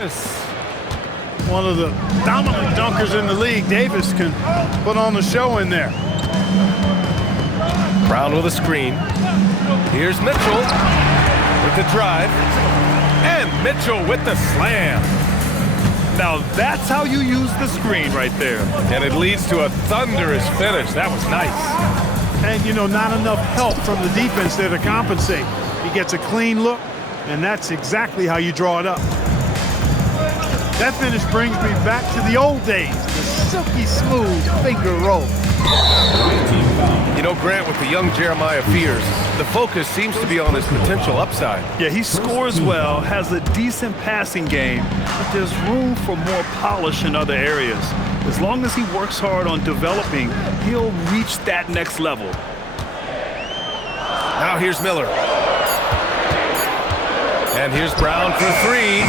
One of the dominant dunkers in the league. Davis can put on the show in there. Brown with a screen. Here's Mitchell with the drive. And Mitchell with the slam. Now that's how you use the screen right there. And it leads to a thunderous finish. That was nice. And, you know, not enough help from the defense there to compensate. He gets a clean look, and that's exactly how you draw it up. That finish brings me back to the old days, the silky smooth finger roll. You know, Grant, with the young Jeremiah Fears, the focus seems to be on his potential upside. Yeah, he scores well, has a decent passing game, but there's room for more polish in other areas. As long as he works hard on developing, he'll reach that next level. Now here's Miller. And here's Brown for three.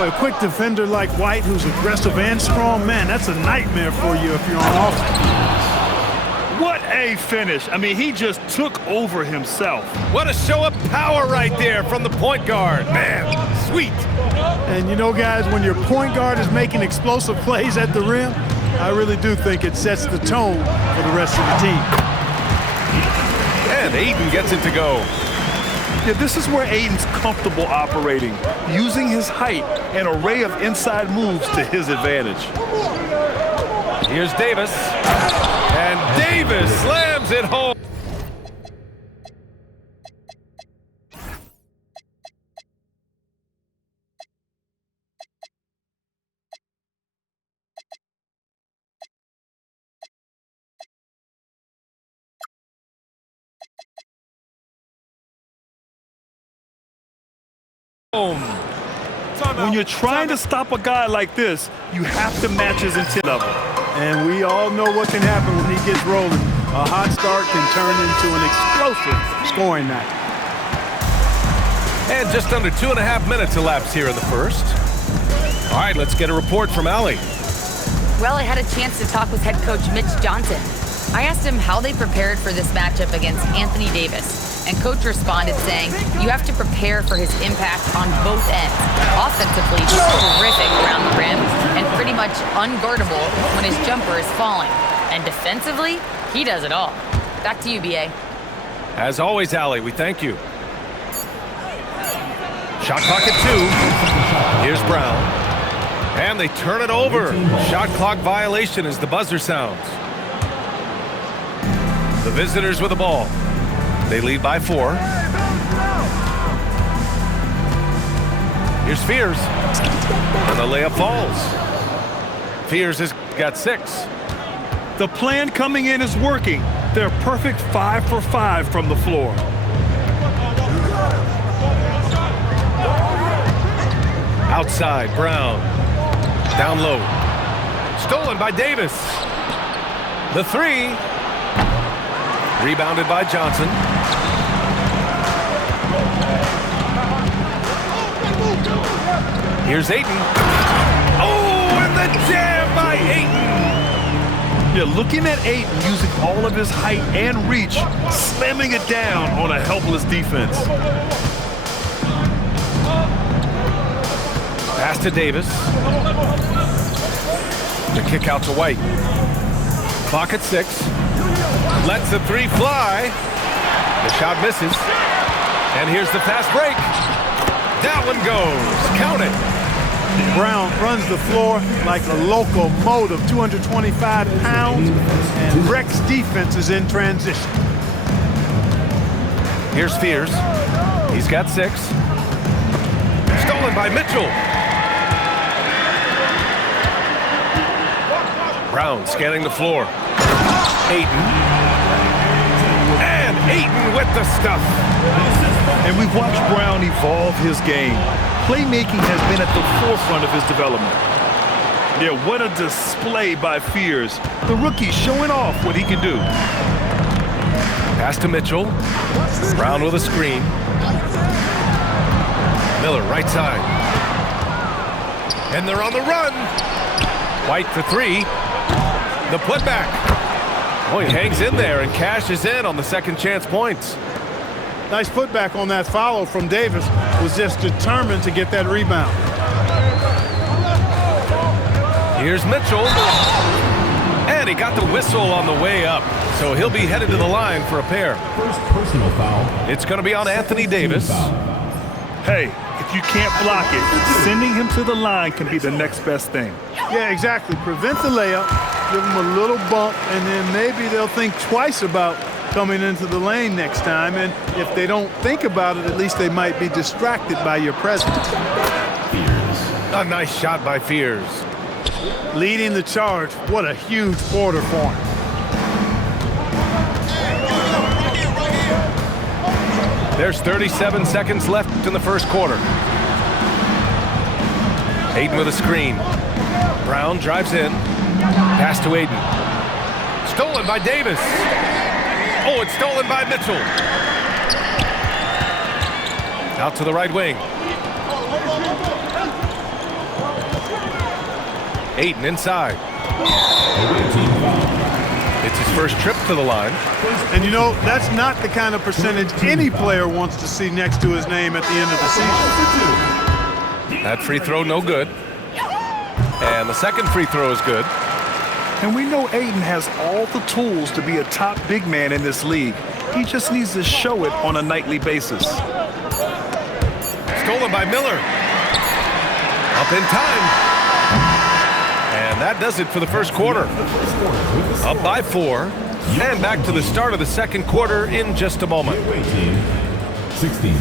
Boy, a quick defender like White, who's aggressive and strong, man, that's a nightmare for you if you're on offense. What a finish. I mean, he just took over himself. What a show of power right there from the point guard. Man, sweet. And you know, guys, when your point guard is making explosive plays at the rim, I really do think it sets the tone for the rest of the team. And Ayton gets it to go. Yeah, this is where Ayton's comfortable operating, using his height and array of inside moves to his advantage. Here's Davis. And Davis slams it home. When you're trying to stop a guy like this, you have to match his intensity level. And we all know what can happen when he gets rolling. A hot start can turn into an explosive scoring night. And just under 2.5 minutes elapsed here in the first. All right, let's get a report from Allie. Well, I had a chance to talk with head coach Mitch Johnson. I asked him how they prepared for this matchup against Anthony Davis. And coach responded saying, you have to prepare for his impact on both ends. Offensively, he's terrific around the rim and pretty much unguardable when his jumper is falling. And defensively, he does it all. Back to you, B.A. As always, Allie, we thank you. Shot clock at 2. Here's Brown. And they turn it over. Shot clock violation as the buzzer sounds. The visitors with the ball. They lead by 4. Here's Fears. And the layup falls. Fears has got 6. The plan coming in is working. They're perfect 5 for 5 from the floor. Outside, Brown. Down low. Stolen by Davis. The 3. Rebounded by Johnson. Here's Ayton. Oh, and the jam by Ayton. Yeah, looking at Ayton using all of his height and reach, slamming it down on a helpless defense. Pass to Davis. The kick out to White. Clock at 6. Lets the 3 fly. The shot misses. And here's the fast break. That one goes. Count it. Brown runs the floor like a locomotive, 225 pounds, and wrecks defenses in transition. Here's Fears. He's got 6. Stolen by Mitchell. Brown scanning the floor. Ayton. And Ayton with the stuff. And we've watched Brown evolve his game. Playmaking has been at the forefront of his development. Yeah, what a display by Fears. The rookie showing off what he can do. Pass to Mitchell. Brown with a screen. Miller right side. And they're on the run. White for 3. The putback. Oh, he hangs in there and cashes in on the second chance points. Nice putback on that follow from Davis. Was just determined to get that rebound. Here's Mitchell. And he got the whistle on the way up. So he'll be headed to the line for a pair. First personal foul. It's going to be on Anthony Davis. Hey, if you can't block it, sending him to the line can be the next best thing. Yeah, exactly. Prevent the layup, give them a little bump, and then maybe they'll think twice about coming into the lane next time. And if they don't think about it, at least they might be distracted by your presence. A nice shot by Fears. Leading the charge. What a huge quarter for him. There's 37 seconds left in the first quarter. Aiden with a screen. Brown drives in. Pass to Aiden. Stolen by Davis. Oh, it's stolen by Mitchell. Out to the right wing. Aiden inside. It's his first trip to the line. And you know, that's not the kind of percentage any player wants to see next to his name at the end of the season. That free throw no good. And the second free throw is good. And we know Aiden has all the tools to be a top big man in this league. He just needs to show it on a nightly basis. Stolen by Miller. Up in time. And that does it for the first quarter. Up by 4. And back to the start of the second quarter in just a moment. 16.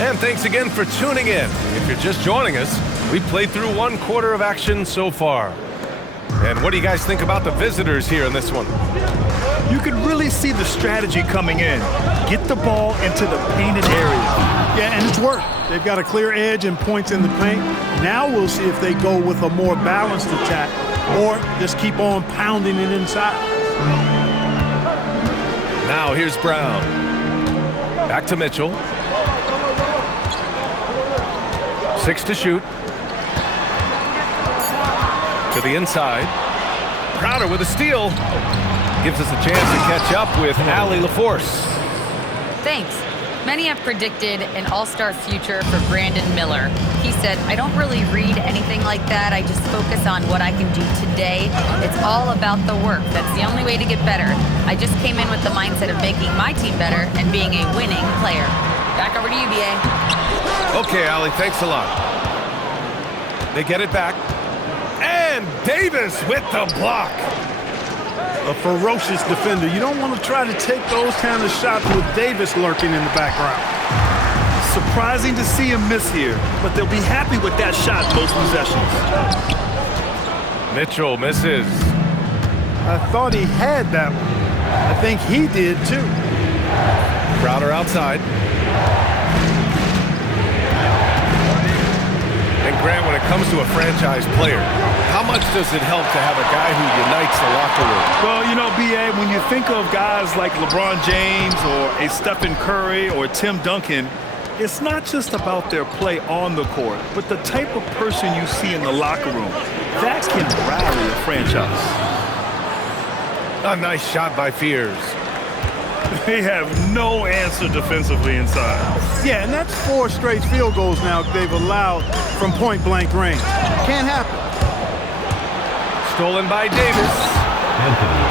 And thanks again for tuning in. If you're just joining us, we played through one quarter of action so far. And what do you guys think about the visitors here in this one? You can really see the strategy coming in. Get the ball into the painted area. Yeah, and it's worked. They've got a clear edge and points in the paint. Now we'll see if they go with a more balanced attack or just keep on pounding it inside. Now here's Brown. Back to Mitchell. 6 to shoot. To the inside. Crowder with a steal. Gives us a chance to catch up with Allie LaForce. Thanks. Many have predicted an all-star future for Brandon Miller. He said, I don't really read anything like that. I just focus on what I can do today. It's all about the work. That's the only way to get better. I just came in with the mindset of making my team better and being a winning player. Back over to you, BA. Okay, Allie, thanks a lot. They get it back. And Davis with the block. A ferocious defender. You don't want to try to take those kind of shots with Davis lurking in the background. Surprising to see him miss here, but they'll be happy with that shot most possessions. Mitchell misses. I thought he had that one. I think he did too. Crowder outside. And Grant, when it comes to a franchise player, how much does it help to have a guy who unites the locker room? Well, you know, B.A., when you think of guys like LeBron James or a Stephen Curry or Tim Duncan, it's not just about their play on the court, but the type of person you see in the locker room. That can rally a franchise. A nice shot by Fears. They have no answer defensively inside. Yeah, and that's 4 straight field goals now they've allowed from point-blank range. Can't happen. Stolen by Davis.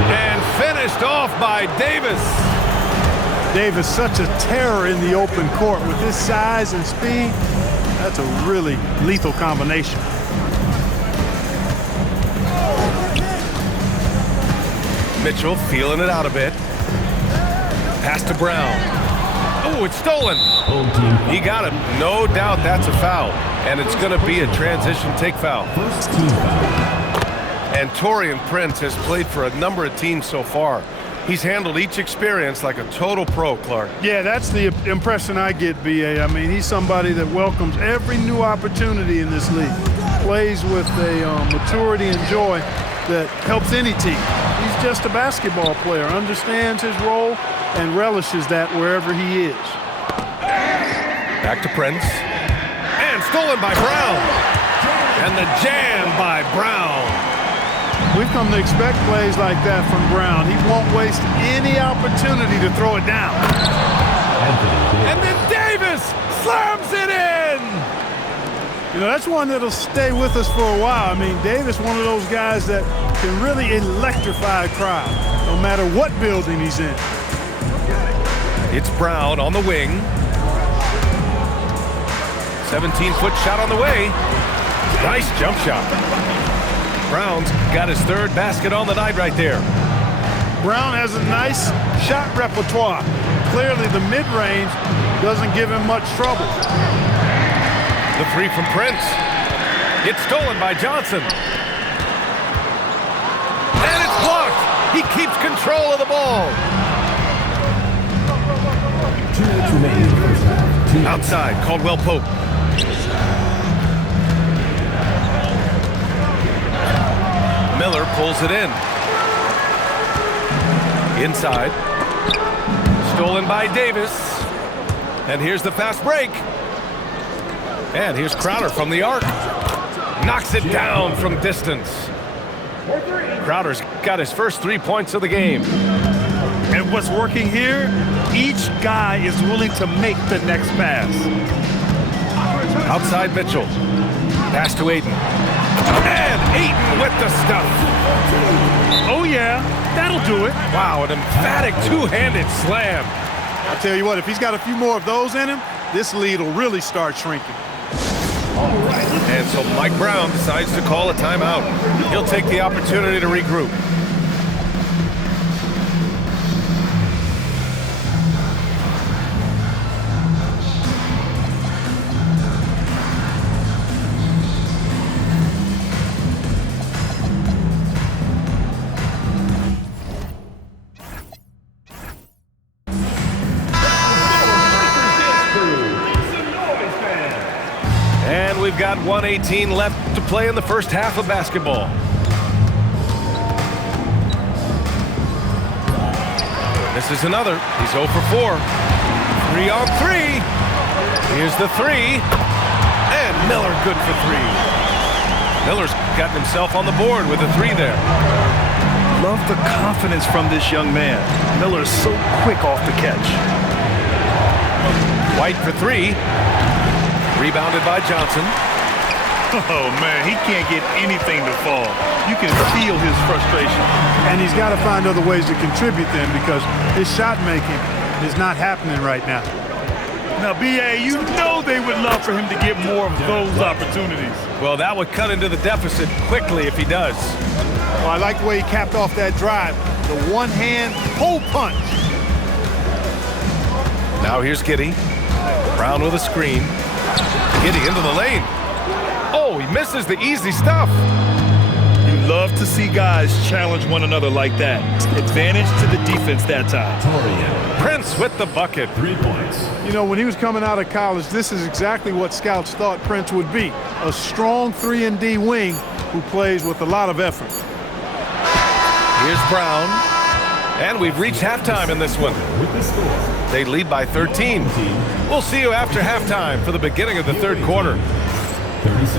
And finished off by Davis. Davis, such a terror in the open court with his size and speed. That's a really lethal combination. Mitchell feeling it out a bit. Pass to Brown. Oh, it's stolen. He got it. No doubt that's a foul. And it's going to be a transition take foul. First team foul. And Taurean Prince has played for a number of teams so far. He's handled each experience like a total pro, Clark. Yeah, that's the impression I get, B.A. I mean, he's somebody that welcomes every new opportunity in this league. Plays with a maturity and joy that helps any team. He's just a basketball player, understands his role, and relishes that wherever he is. Back to Prince. And stolen by Brown. And the jam by Brown. We've come to expect plays like that from Brown. He won't waste any opportunity to throw it down. And then Davis You know, that's one that'll stay with us for a while. I mean, Davis, one of those guys that can really electrify a crowd, no matter what building he's in. It's Brown on the wing. 17-foot shot on the way. Nice jump shot. Brown's got his third basket on the night right there. Brown has a nice shot repertoire. Clearly, the mid-range doesn't give him much trouble. The three from Prince. It's stolen by Johnson. And it's blocked. He keeps control of the ball. 2 minutes remaining in the first half. Outside, Caldwell Pope. Miller pulls it in. Inside. Stolen by Davis. And here's the fast break. And here's Crowder from the arc. Knocks it down from distance. Crowder's got his first 3 points of the game. And what's working here? Each guy is willing to make the next pass. Outside Mitchell. Pass to Aiden. And Aiden with the stuff. Oh, yeah, that'll do it. Wow, an emphatic two-handed slam. I'll tell you what, if he's got a few more of those in him, this lead will really start shrinking. And so Mike Brown decides to call a timeout. He'll take the opportunity to regroup. And we've got 1:18 left to play in the first half of basketball. This is another. He's 0 for 4. 3 on 3. Here's the 3. And Miller good for 3. Miller's gotten himself on the board with a 3 there. Love the confidence from this young man. Miller's so quick off the catch. White for 3. Rebounded by Johnson. Oh, man, he can't get anything to fall. You can feel his frustration. And he's got to find other ways to contribute then, because his shot making is not happening right now. Now, B.A., you know they would love for him to get more of those opportunities. Well, that would cut into the deficit quickly if he does. Well, I like the way he capped off that drive. The one-hand pull punch. Now here's Giddey. Brown with a screen. Giddey into the lane. Oh, he misses the easy stuff. You love to see guys challenge one another like that. Advantage to the defense that time. Prince with the bucket. 3 points. You know, when he was coming out of college, this is exactly what scouts thought Prince would be. A strong 3-and-D wing who plays with a lot of effort. Here's Brown. And we've reached halftime in this one. With the score. They lead by 13. We'll see you after halftime for the beginning of the third quarter. 36.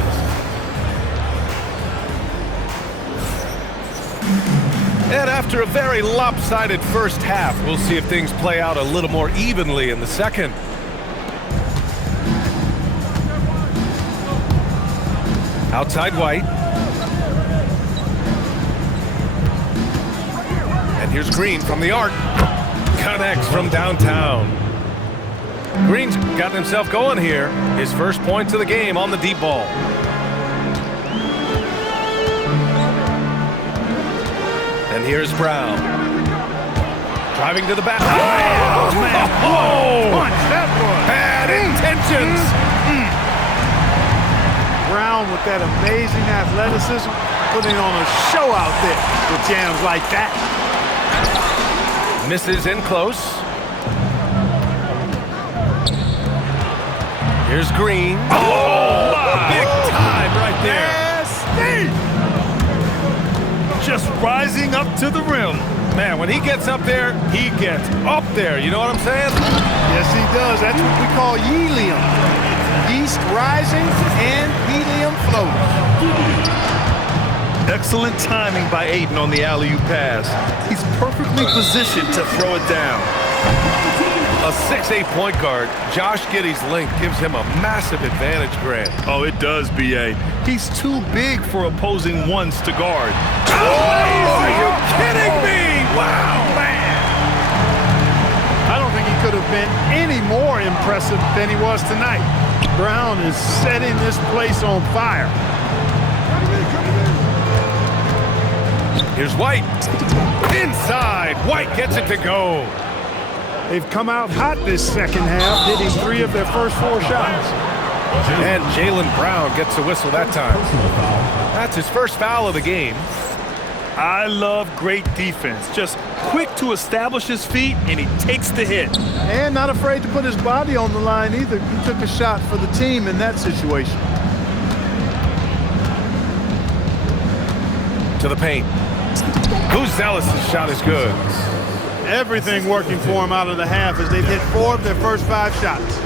And after a very lopsided first half, we'll see if things play out a little more evenly in the second. Outside White. And here's Green from the arc. Connects from downtown. Green's gotten himself going here. His first points of the game on the deep ball. And here's Brown. Driving to the back. Oh, man. Oh! Punch, that one. Bad intentions. Brown with that amazing athleticism, putting on a show out there with jams like that. Misses in close. Here's Green. Oh, big time right there. Just rising up to the rim. Man, when he gets up there, he gets up there. You know what I'm saying? Yes, he does. That's what we call helium. Yeast rising and helium floating. Excellent timing by Aiden on the alley-oop pass. He's perfectly positioned to throw it down. A 6'8" point guard, Josh Giddey's length gives him a massive advantage, Grant. Oh, it does, B.A. He's too big for opposing ones to guard. Are you kidding me? Wow, man. I don't think he could have been any more impressive than he was tonight. Brown is setting this place on fire. Here's White. Inside. White gets it to go. They've come out hot this second half, hitting 3 of their first 4 shots. And Jaylen Brown gets a whistle that time. Personal foul. That's his first foul of the game. I love great defense. Just quick to establish his feet, and he takes the hit. And not afraid to put his body on the line either. He took a shot for the team in that situation. To the paint. Buzelis' shot is good. Everything working for him out of the half as they've hit 4 of their first 5 shots.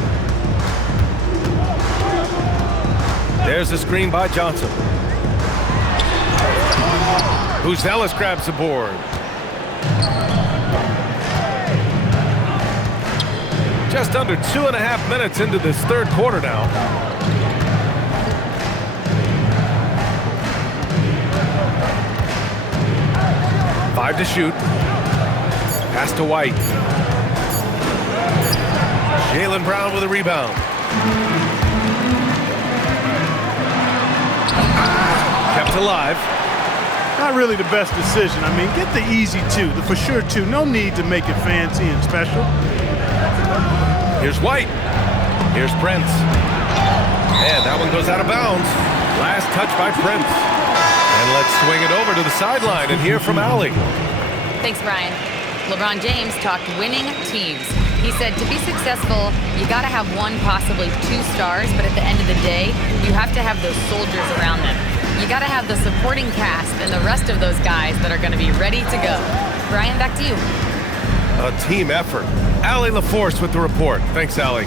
There's a screen by Johnson. Buzelis grabs the board. Just under 2.5 minutes into this third quarter now. Five to shoot. Pass to White. Jaylen Brown with a rebound. Kept alive. Not really the best decision. I mean, get the easy 2, the for sure 2. No need to make it fancy and special. Here's White. Here's Prince. And that one goes out of bounds. Last touch by Prince. And let's swing it over to the sideline and hear from Allie. Thanks, Brian. LeBron James talked winning teams. He said to be successful, you got to have 1, possibly 2 stars, but at the end of the day, you have to have those soldiers around them. You got to have the supporting cast and the rest of those guys that are going to be ready to go. Brian, back to you. A team effort. Allie LaForce with the report. Thanks, Allie.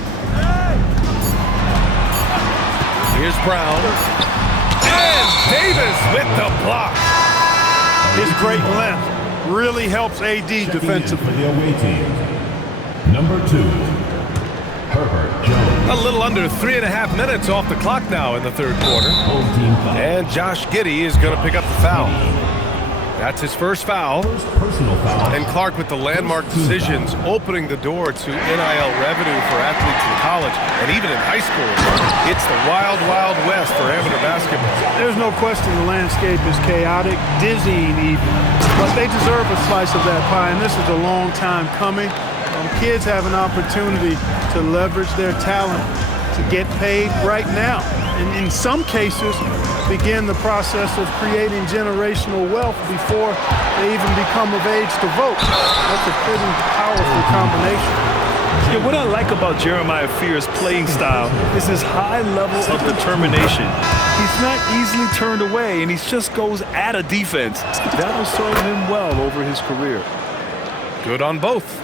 Here's Brown. And Davis with the block. His great length really helps AD Checking in defensively. for the away team. Number 2, Herbert Jones. A little under 3.5 minutes off the clock now in the third quarter. Home team foul. And Josh Giddey is going to pick up the foul. That's his first foul. First personal foul. And Clark with the landmark decisions, opening the door to NIL revenue for athletes in college and even in high school. It's the wild, wild west for amateur basketball. There's no question the landscape is chaotic, dizzying even. But they deserve a slice of that pie, and this is a long time coming. Kids have an opportunity to leverage their talent to get paid right now. And in some cases, begin the process of creating generational wealth before they even become of age to vote. That's a pretty powerful combination. Yeah, what I like about Jeremiah Fear's playing style is his high level of determination. He's not easily turned away, and he just goes at a defense. That'll serve him well over his career. Good on both.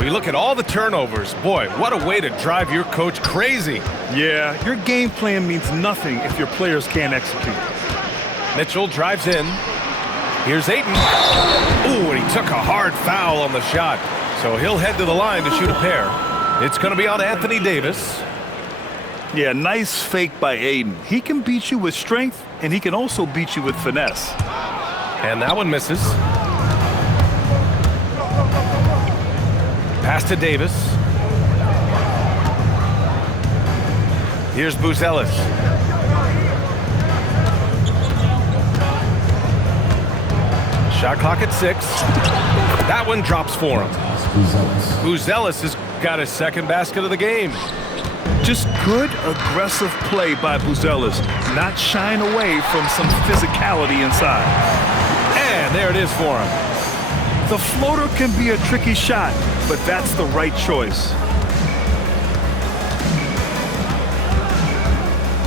We look at all the turnovers. Boy, what a way to drive your coach crazy. Yeah, your game plan means nothing if your players can't execute. Mitchell drives in. Here's Ayton. Ooh, and he took a hard foul on the shot. So he'll head to the line to shoot a pair. It's going to be on Anthony Davis. Yeah, nice fake by Aiden. He can beat you with strength, and he can also beat you with finesse. And that one misses. Pass to Davis. Here's Buzelis. Shot clock at 6. That one drops for him. Buzelis has got his second basket of the game. Just good, aggressive play by Buzelis, not shying away from some physicality inside. And there it is for him. The floater can be a tricky shot, but that's the right choice.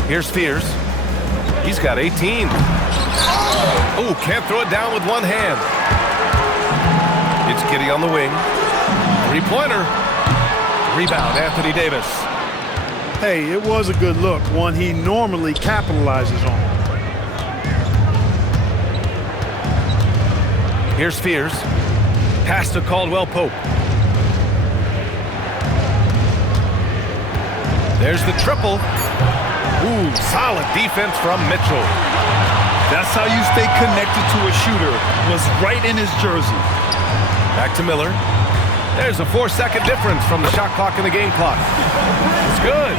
Here's Fears. He's got 18. Oh, can't throw it down with one hand. It's Giddey on the wing. Three-pointer. Rebound, Anthony Davis. Hey, it was a good look, one he normally capitalizes on. Here's Fears. Pass to Caldwell Pope. There's the triple. Ooh, solid defense from Mitchell. That's how you stay connected to a shooter. Was right in his jersey. Back to Miller. There's a 4-second difference from the shot clock and the game clock. It's good.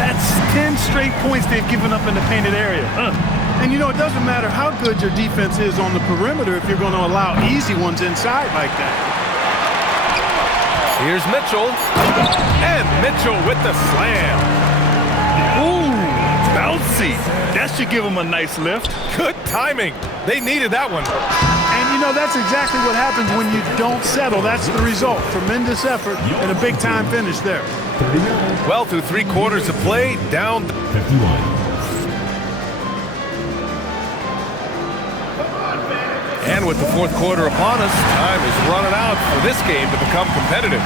That's 10 straight points they've given up in the painted area. And you know, it doesn't matter how good your defense is on the perimeter if you're going to allow easy ones inside like that. Here's Mitchell. And Mitchell with the slam. Ooh, bouncy. That should give him a nice lift. Good timing. They needed that one. And you know, that's exactly what happens when you don't settle. That's the result. Tremendous effort and a big-time finish there. Well, through 3 quarters of play, down 51. And with the 4th quarter upon us, time is running out for this game to become competitive.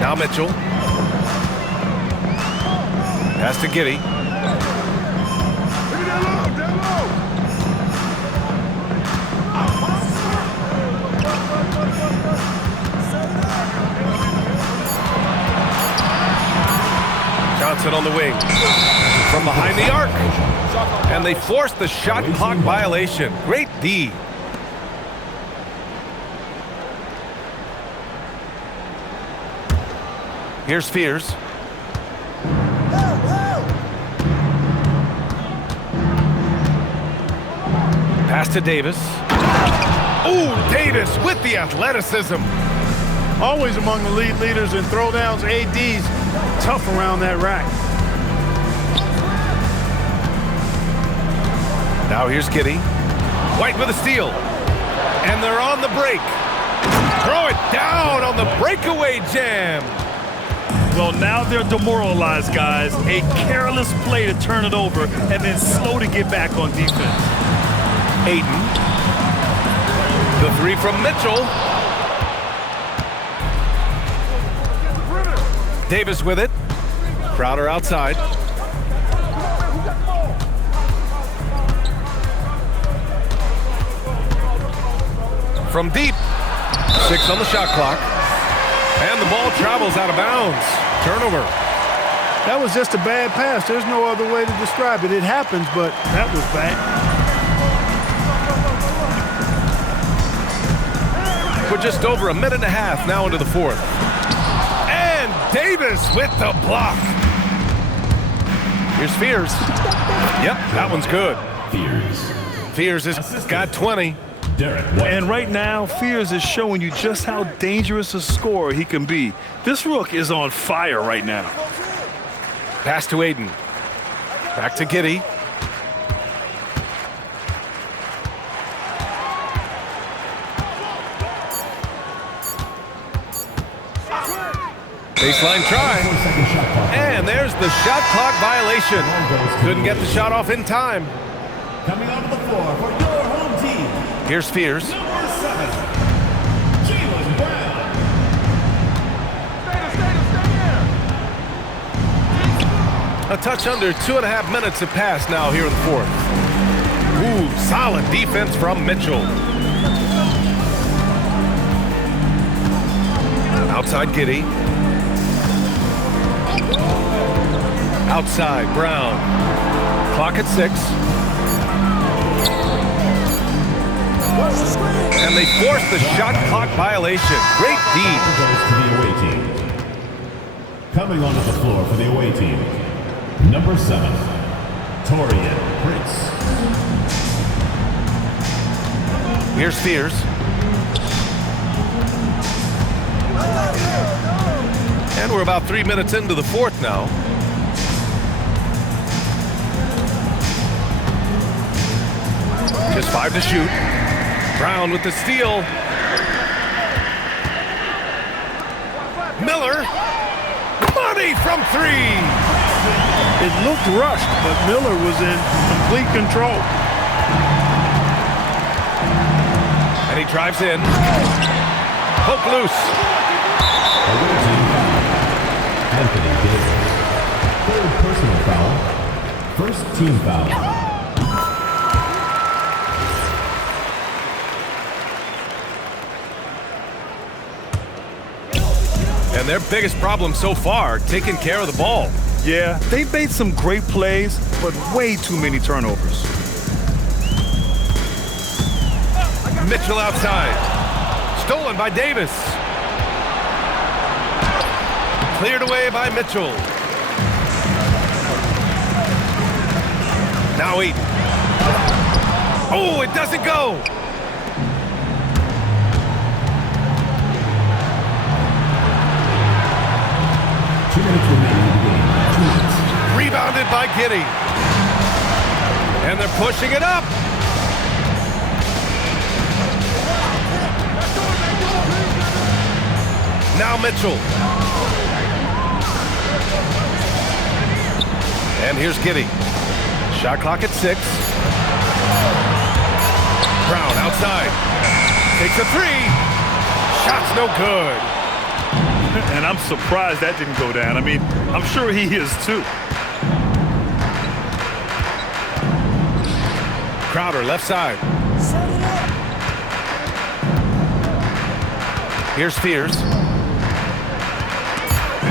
Now Mitchell. Pass to Giddey. Johnson on the wing. From behind the arc. And they forced the shot clock violation. Great D. Here's Fears. Pass to Davis. Ooh, Davis with the athleticism. Always among the lead leaders in throwdowns, ADs, tough around that rack. Now here's Giddey. White with a steal. And they're on the break. Throw it down on the breakaway jam. Well, now they're demoralized, guys. A careless play to turn it over and then slow to get back on defense. Ayton. The 3 from Mitchell. Davis with it. Crowder outside. From deep. 6 on the shot clock. And the ball travels out of bounds. Turnover. That was just a bad pass. There's no other way to describe it. It happens, but that was bad. We're just over a minute and a half now into the 4th. And Davis with the block. Here's Fears. Yep, that one's good. Fears has got 20. And right now, Fears is showing you just how dangerous a scorer he can be. This rook is on fire right now. Pass to Ayton. Back to Giddey. Baseline try. And there's the shot clock violation. Couldn't get the shot off in time. Coming onto the floor for your home team. Here's Fears. Number 7, Jaylen Brown. A touch under 2.5 minutes have passed now here in the 4th. Ooh, solid defense from Mitchell. Outside Giddey. Outside Brown. Clock at 6. And they forced the shot clock violation. Great D. Goes to the away team. Coming onto the floor for the away team, number 7, Torian Prince. Here's Fears. And we're about 3 minutes into the 4th now. Just 5 to shoot. Brown with the steal. Miller. Money from 3. It looked rushed, but Miller was in complete control. And he drives in. Poke loose. Away team foul. Anthony Davis. 3rd personal foul. 1st team foul. And their biggest problem so far, taking care of the ball. Yeah, they've made some great plays, but way too many turnovers. Mitchell outside. Stolen by Davis. Cleared away by Mitchell. Now 8. Oh, it doesn't go. Rebounded by Giddey. And they're pushing it up. Now Mitchell. And here's Giddey. Shot clock at 6. Brown outside. Takes a 3. Shot's no good. And I'm surprised that didn't go down. I mean, I'm sure he is too. Crowder left side. Here's Fears.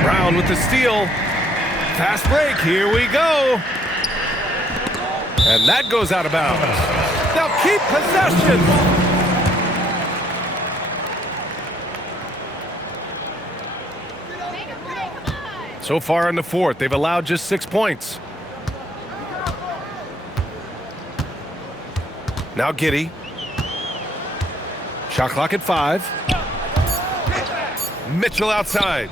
Brown with the steal. Fast break. Here we go. And that goes out of bounds. They'll keep possession. So far in the fourth, they've allowed just 6 points. Now Giddey. Shot clock at 5. Mitchell outside.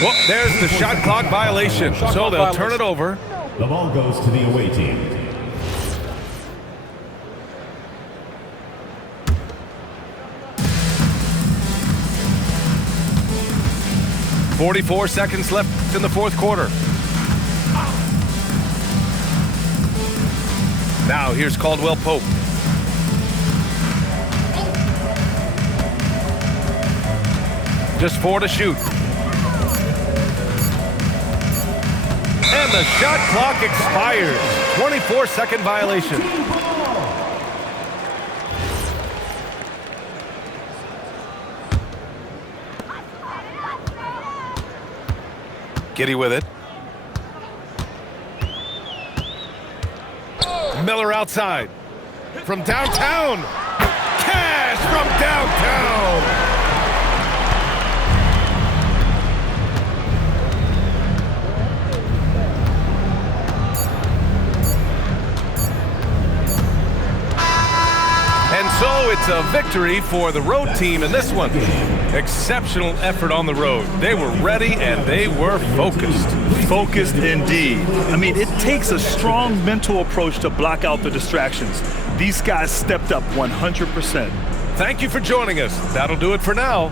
Well, there's the shot clock violation. So they'll turn it over. The ball goes to the away team. .44 seconds left in the fourth quarter. Now here's Caldwell Pope. Just 4 to shoot. And the shot clock expires. 24-second violation. Giddey with it. Miller outside. From downtown. Cash from downtown. And so it's a victory for the road team in this one. Exceptional effort on the road. They were ready and they were focused. Focused indeed. I mean, it takes a strong mental approach to block out the distractions. These guys stepped up 100%. Thank you for joining us. That'll do it for now.